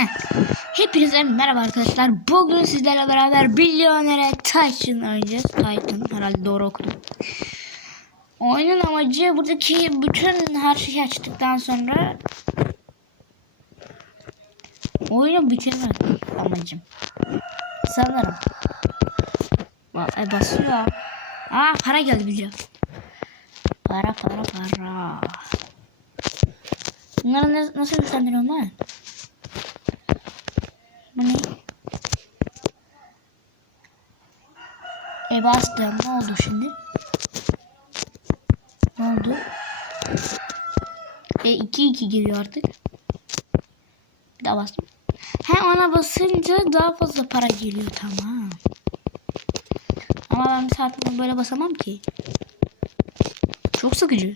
Hepinize merhaba arkadaşlar. Bugün sizlerle beraber Milyonere Titan oynayacağız. Titan herhalde doğru okudum. Oyunun amacı buradaki bütün her şeyi açtıktan sonra oyunu bitirmek amacım. Sanırım. E, basıyor. Aa para geldi güzel. Para para para. Bunları nasıl güçlendiriyorum lan? Bu ne? E bastım. Ne oldu şimdi? Ne oldu? E 2-2 geliyor artık. Bir daha bastım. He ona basınca daha fazla para geliyor tamam. Ama ben bir saat bunu böyle basamam ki. Çok sıkıcı.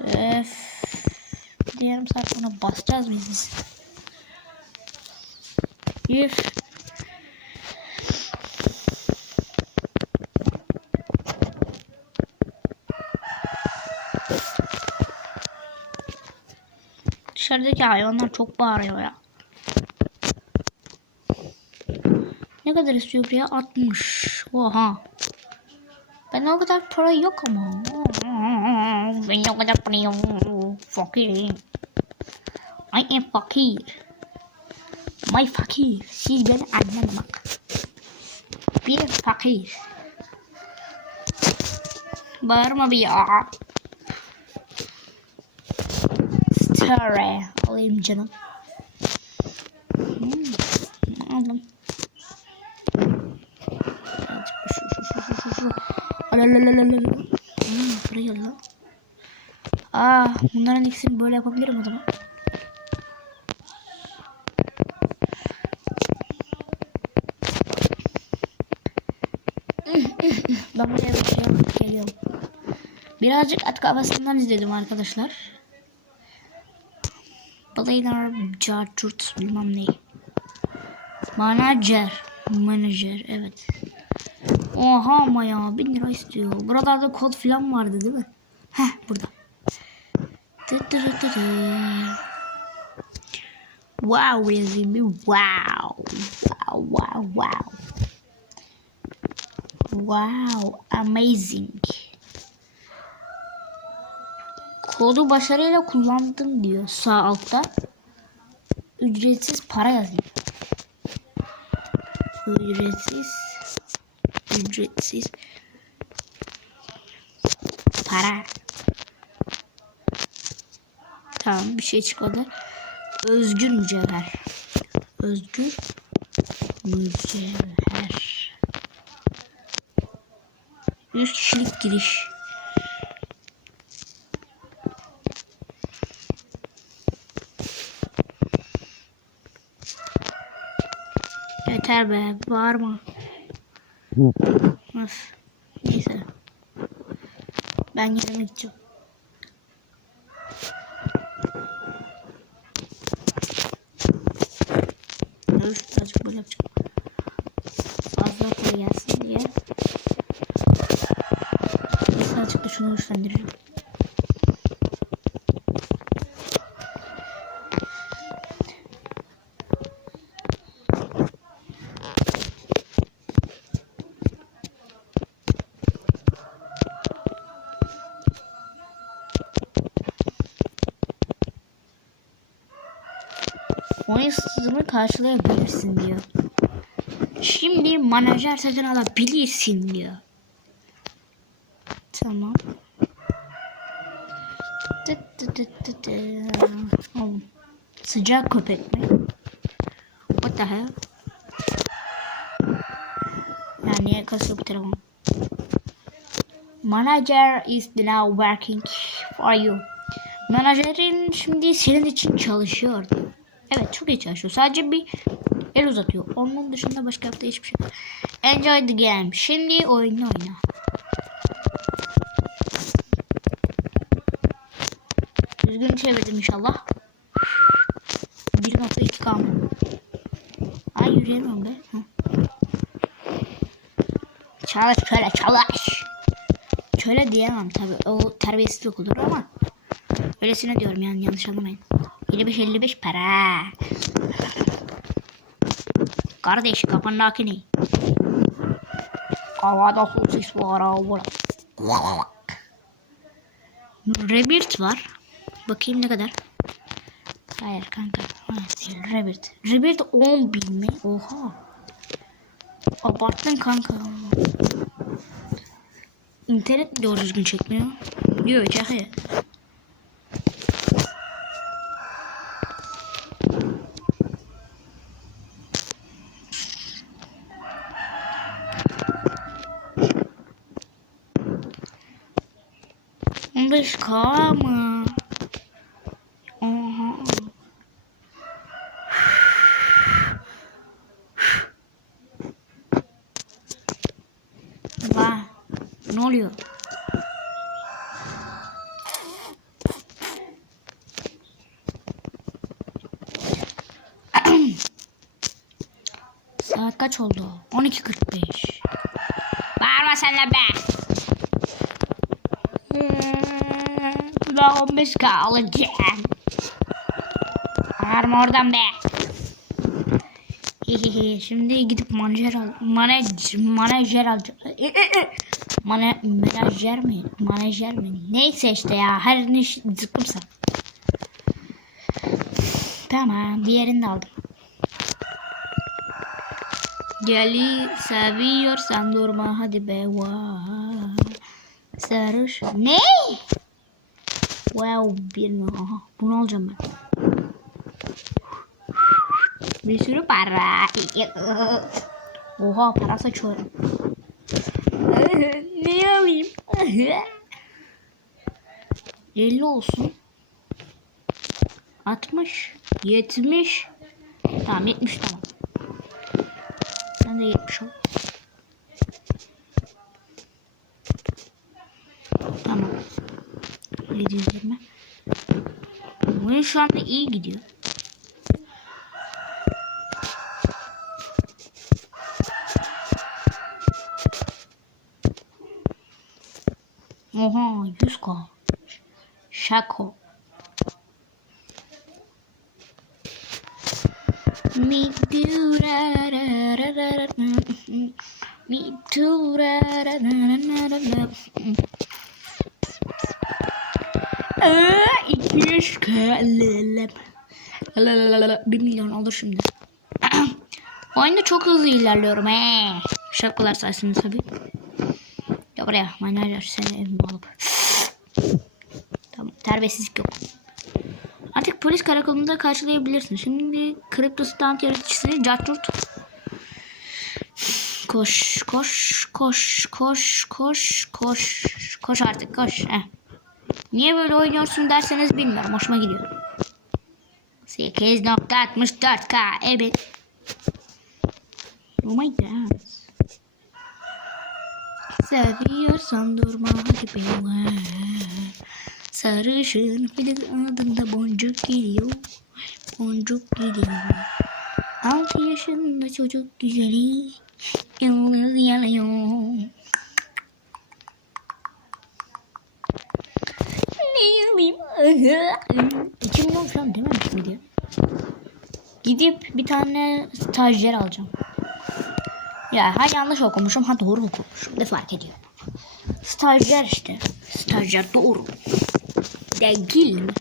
Öf. Bir yarım saat sonra basacağız mıyız biz? Üf. Dışarıdaki hayvanlar çok bağırıyor ya. Ne kadar istiyor buraya? 60. Oha. Ben o kadar para yok ama. Ben o kadar para yok. Fakir. I am fakir. My fakir. Siz beni anlamak. Bir fakir. Bağırma bir ya. Stare. Alayım canım. Hmm. Aldım. Şu şu şu şu şu şu. Alalalalala. Hmm, buraya lan. Aa, bunların ikisini böyle yapabilirim o zaman. Ben buraya bakıyorum. Geliyorum. Birazcık at kafasından izledim arkadaşlar. Balaylar, carturt bilmem ne. Manager. Manager evet. Oha ama ya 1000 lira istiyor. Buralarda kod falan vardı değil mi? Heh burada. Wow rezimi wow. Wow wow wow. Wow amazing. Kodu başarıyla kullandım diyor sağ altta. Ücretsiz para yazıyor. Ücretsiz ücretsiz para. Tamam bir şey çıkmadı. Özgür mücevher. Özgür mücevher. 100 kişilik giriş. Yeter be, bağırma. Öf. Neyse. Ben yerime gideceğim. Öf, birazcık böyle yapacağım. Fazla para gelsin diye. Birazcık da şunu güçlendiririm. Sızını karşılayabilirsin diyor. Şimdi menajer satın alabilirsin diyor. Tamam. Tıt tıt tıt tıt. Oğlum, Sıcak köpek mi? What the hell? Ya niye kasıyor bu telefon? Manager is now working for you. Menajerin şimdi senin için çalışıyor diyor. Evet çok iyi çalışıyor. Sadece bir el uzatıyor. Onun dışında başka yaptığı hiçbir şey yok. Enjoy the game. Şimdi oyunu oyna. Düzgün çevirdim inşallah. 1.2K mı? Ay yürüyemiyorum be. Hı. Çalış şöyle çalış. Şöyle diyemem tabi. O terbiyesizlik olur ama. Öylesine diyorum yani yanlış anlamayın. 55 55 para. Kardeş kafandakini. Havada sosis var avura. Rebirth var. Bakayım ne kadar. Hayır kanka. Hayır, Rebirth. Rebirth 10 bin mi? Oha. Abarttın kanka. İnternet doğru düzgün çekmiyor. Yok çakıyor. 5K mı? Aha. Vah. Ne? Saat kaç oldu? 12.45. Bağırma sen de be. Daha 15k alacağım. Bağırma oradan be. Şimdi gidip manager al. Manaj, manager alacağım. Mana, menajer mi? Manajer mi? Neyse işte ya. Her ne zıkkımsa. Tamam. Diğerini de aldım. Geli seviyorsan durma hadi be vay. Sarış. Ne? Wow bilmiyorum. Aha, bunu alacağım ben. Bir sürü para. Oha para saçıyorum. ne alayım? 50 olsun. 60. 70. Tamam 70 tamam. Sen de 70 ol. 720. Oyun şu anda iyi gidiyor. Oha 100k. Şako. Me too ra ra ra ra ra Me too ra ra ra ra ra ra Aa, 200k lelem. Lalalala, 1 milyon olur şimdi. Oyunda çok hızlı ilerliyorum he. Şapkalar sayesinde tabii. Ya buraya manager seni evime alıp. Tamam terbiyesizlik yok. Artık polis karakolunda karşılayabilirsin. Şimdi kripto stand yaratıcısı Cacurt. Koş koş koş koş koş koş koş artık koş. Heh. Niye böyle oynuyorsun derseniz bilmiyorum. Hoşuma gidiyor. 8.64k evet. Oh my god. Seviyorsan durma hadi benimle. Sarışın filin adında boncuk geliyor. Boncuk geliyor. Altı yaşında çocuk güzeli. Yalnız yanıyor. Yalayım? 2 milyon falan dememiş miydi? Gidip bir tane stajyer alacağım. Ya ha yanlış okumuşum ha doğru okumuşum. Ne fark ediyor? Stajyer işte. Stajyer doğru. Değil mi?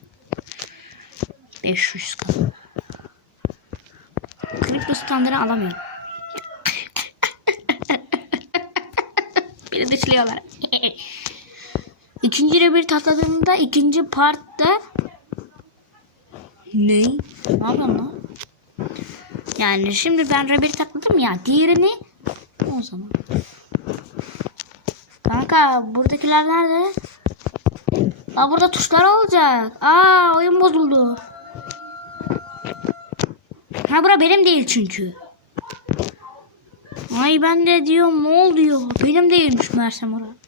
500 k. Kripto standını alamıyorum. Beni dışlıyorlar. İkinci bir tatladığımda ikinci partta ne? Ne lan? Yani şimdi ben rebir takladım ya. Diğerini o zaman. Kanka buradakiler nerede? Aa burada tuşlar olacak. Aa oyun bozuldu. Ha bura benim değil çünkü. Ay ben de diyorum ne oluyor? Benim değilmiş Mersem orada.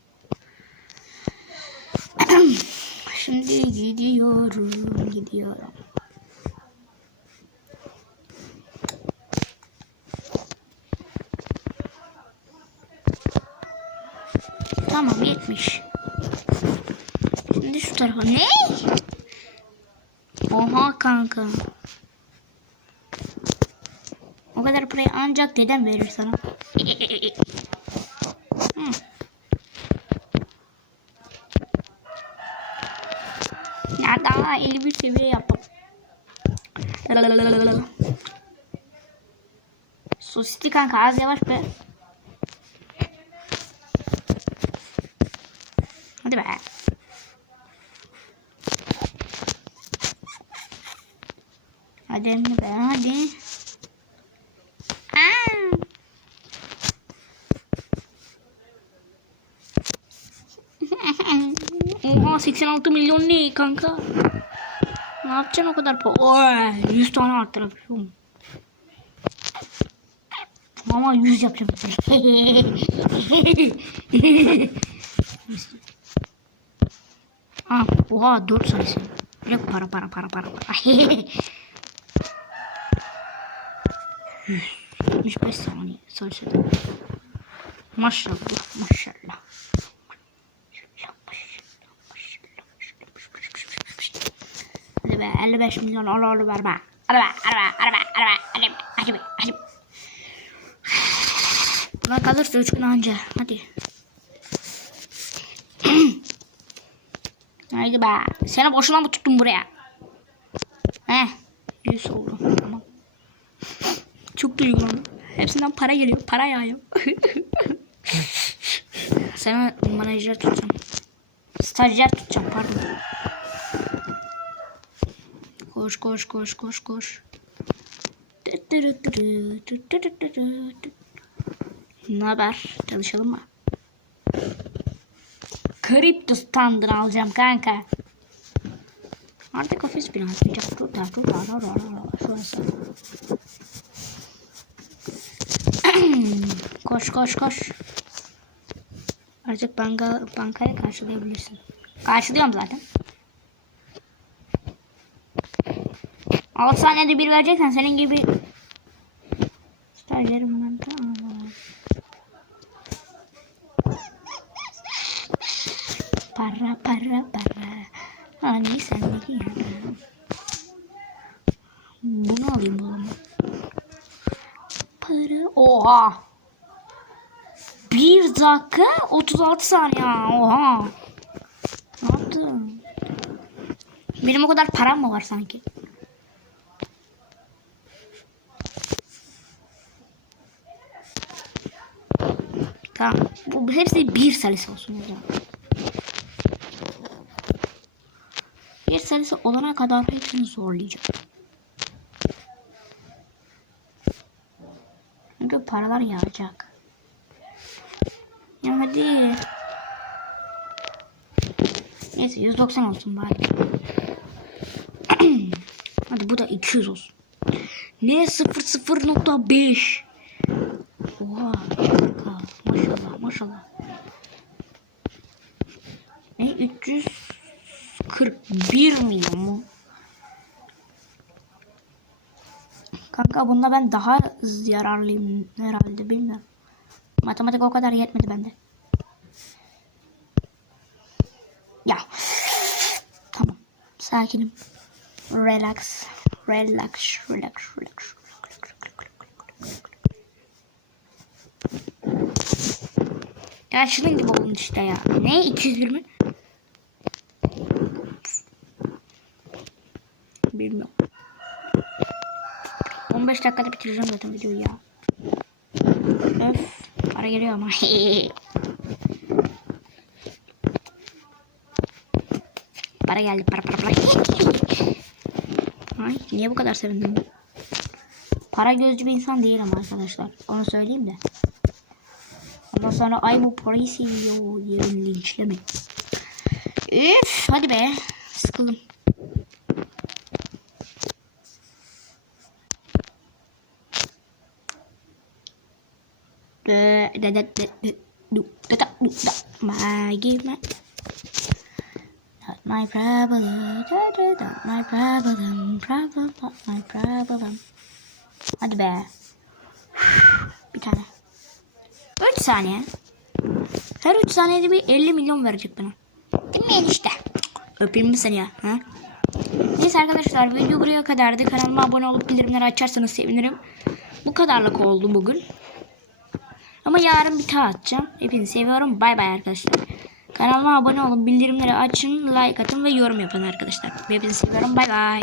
Şimdi gidiyorum, gidiyorum. Tamam 70. Şimdi şu tarafa. Ne? Oha kanka. O kadar parayı ancak dedem verir sana. Hı. Daha 51 seviye yaptım. Sosisli kanka az yavaş be. Hadi be. Hadi be hadi. Aa. Oha 86 milyon ne kanka? Ne yapacaksın o kadar pa? Oy, 100 tane arttırabiliyorum. Ama 100 yapacağım. ha, oha 4 sayısı. Direkt para para para para para. 75 saniye sayısı. Maşallah maşallah. Be 55 milyon ol ol ver be. Be hadi be hadi be hadi be. Buna kalırsa 3 gün anca hadi. Haydi be. Seni boşuna mı tuttum buraya? Heh. 100 oldu. Tamam. Çok duygulandım. Hepsinden para geliyor. Para yağıyor. Seni menajer tutacağım. Stajyer tutacağım pardon. Koş koş koş koş koş. Ne haber? Çalışalım mı? Kripto standını alacağım kanka. Artık ofis binası. Tutar tutar tutar. Şurası. koş koş koş. Artık banka, bankaya karşılayabilirsin. Karşılıyorum zaten. 6 saniyede bir vereceksen senin gibi stajyerim ben tamam. Para para para. Hani sendeki yana. Bunu alayım o zaman. Para. Oha. Bir dakika 36 saniye. Oha. Ne yaptın? Benim o kadar param mı var sanki? Tamam. Bu hepsi bir sayısı olsun o zaman. Bir sayısı olana kadar hepsini zorlayacağım. Çünkü paralar yağacak. Ya hadi. Neyse 190 olsun bari. hadi bu da 200 olsun. Ne 0.5 Oha kanka maşallah maşallah. Ne 341 milyon mu? Kanka bunda ben daha yararlıyım herhalde bilmiyorum. Matematik o kadar yetmedi bende. Ya. Tamam. Sakinim. Relax. Relax. Relax. Relax. Ya şunun gibi olmuş işte ya. Ne? 220? Bilmiyorum. 15 dakikada bitireceğim zaten videoyu ya. Öf. Para geliyor ama. para geldi. Para para para. Ay, niye bu kadar sevindim? Para gözcü bir insan değilim arkadaşlar. Onu söyleyeyim de. Ondan sonra ay bu parayı seviyor linçleme. Üf hadi be. Sıkıldım. Da da da da du da my my not my problem da da da my problem problem not my problem Hadi be. Bir tane. 3 saniye. Her 3 saniyede bir 50 milyon verecek bana. Değil mi enişte? Öpeyim mi seni ya? Ha? Neyse arkadaşlar video buraya kadardı. Kanalıma abone olup bildirimleri açarsanız sevinirim. Bu kadarlık oldu bugün. Ama yarın bir daha atacağım. Hepinizi seviyorum. Bay bay arkadaşlar. Kanalıma abone olun, bildirimleri açın, like atın ve yorum yapın arkadaşlar. Hepinizi seviyorum. Bay bay.